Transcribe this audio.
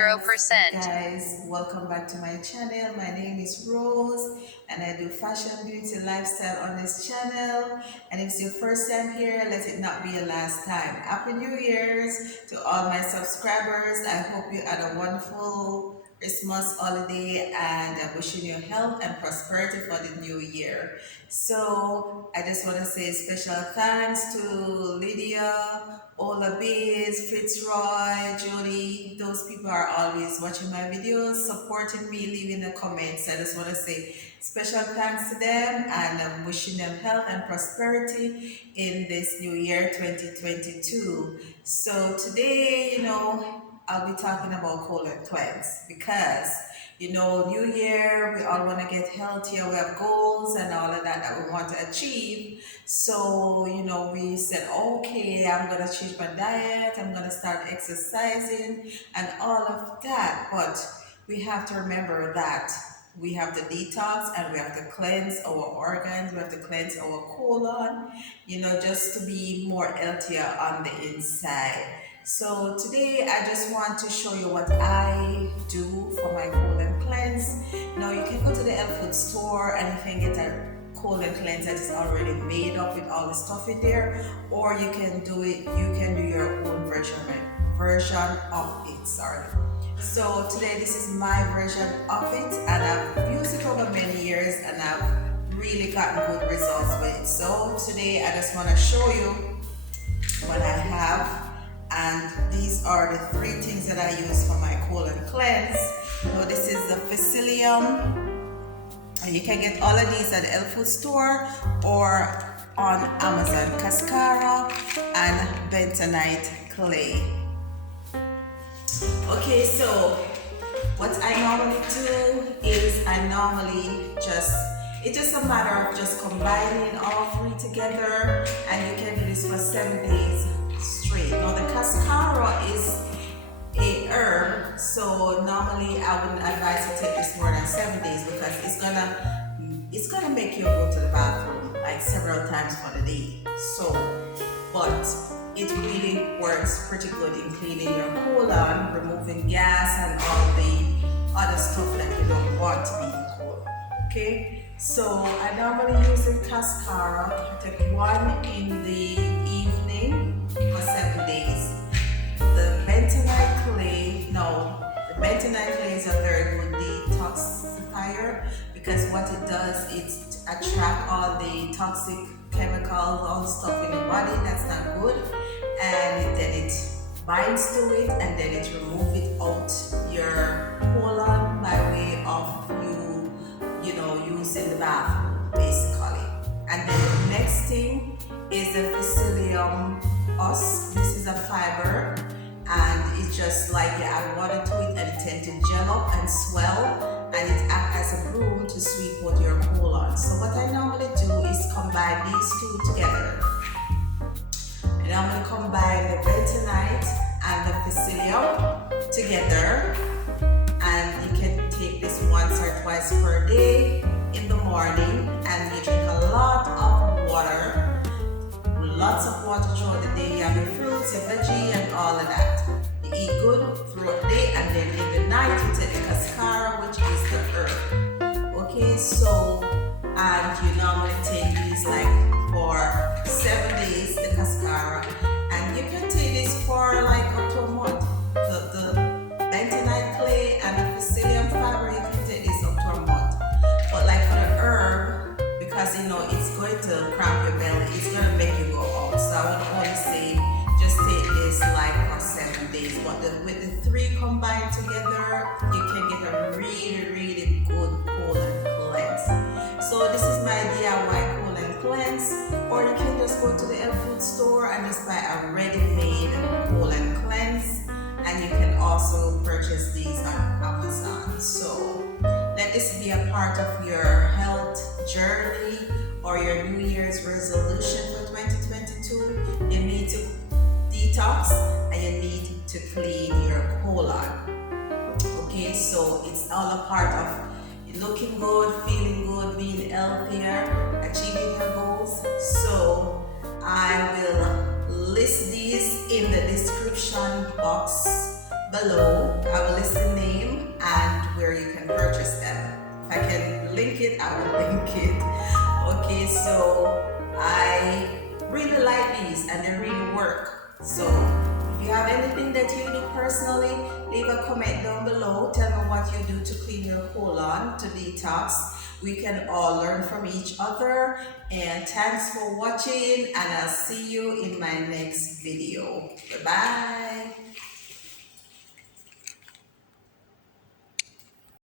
0%. Guys, welcome back to my channel. My name is Rose and I do fashion, beauty, lifestyle on this channel. And if it's your first time here, let it not be your last time. Happy New Year's to all my subscribers. I hope you had a wonderful Christmas holiday and I'm wishing you health and prosperity for the new year. So I just want to say special thanks to Lydia, Ola Biz, Fitzroy, Jody. Those people are always watching my videos, supporting me, leaving the comments. I just want to say special thanks to them and I'm wishing them health and prosperity in this new year 2022. So today, I'll be talking about colon cleanse because new year, we all want to get healthier, we have goals and all of that we want to achieve. So we said, okay, I'm going to change my diet, I'm going to start exercising and all of that. But we have to remember that we have to detox and we have to cleanse our organs, we have to cleanse our colon, just to be more healthier on the inside. So today I just want to show you what I do for my colon cleanse. Now you can go to the health food store and you can get a colon cleanse that is already made up with all the stuff in there, or you can do your own version of it. So today this is my version of it and I've used it over many years and I've really gotten good results with it. So today I just want to show you what I have. And these are the three things that I use for my colon cleanse. So this is the Psyllium. And you can get all of these at the health food store or on Amazon. Cascara and bentonite clay. Okay, so what I normally do is it's just a matter of just combining all three together, and you can do this for 7 days straight. Now the cascara is a herb, so normally I wouldn't advise to take this more than 7 days because it's gonna make you go to the bathroom like several times for the day. But it really works pretty good in cleaning your colon, removing gas and all the other stuff that you don't want to be in your colon. Okay, so I normally use the cascara. I take one in the evening for 7 days. The bentonite clay, the bentonite clay is a very good detoxifier because what it does is attract all the toxic chemicals, all the stuff in the body that's not good, and then it binds to it and then it removes it out your colon by way of using the bathroom basically. And then the next thing is the Psyllium husk. This is a fiber and it's just like you add water to it and it tends to gel up and swell and it acts as a broom to sweep out your colon. So what I normally do is combine these two together. And I'm going to combine the bentonite and the Psyllium together, and you can take this once or twice per day in the morning, and you drink a lot of water, lots of water throughout the day. You have your fruits, your veggie and all of that. You eat good throughout the day, and then in the night you take the cascara, which is the herb. Okay, so and you normally take these like for 7 days, the cascara, and you can take this for like up to a month. The bentonite clay and the Psyllium fiber, you can take this up to a month. But like for the herb, because it's going to cramp your belly, it's going to make you go out. So I would only say just take this like for 7 days. But with the three combined together, you can get a really, really good colon cleanse. So this is my DIY colon cleanse, or you can just go to the health food store and just buy a ready-made colon cleanse, and you can also purchase these on Amazon. So let this be a part of your health journey or your New Year's resolution for 2022. You need to detox and you need to clean your colon. Okay, so it's all a part of looking good, feeling good, being healthier, achieving your goals. So I will list these in the description box below. I will list the name and where you can purchase them. If I can link it, I will link it. Okay, so I really like these and they really work. So if you have anything that you do personally, leave a comment down below. Tell me what you do to clean your colon, to detox. We can all learn from each other. And thanks for watching, and I'll see you in my next video. Bye-bye.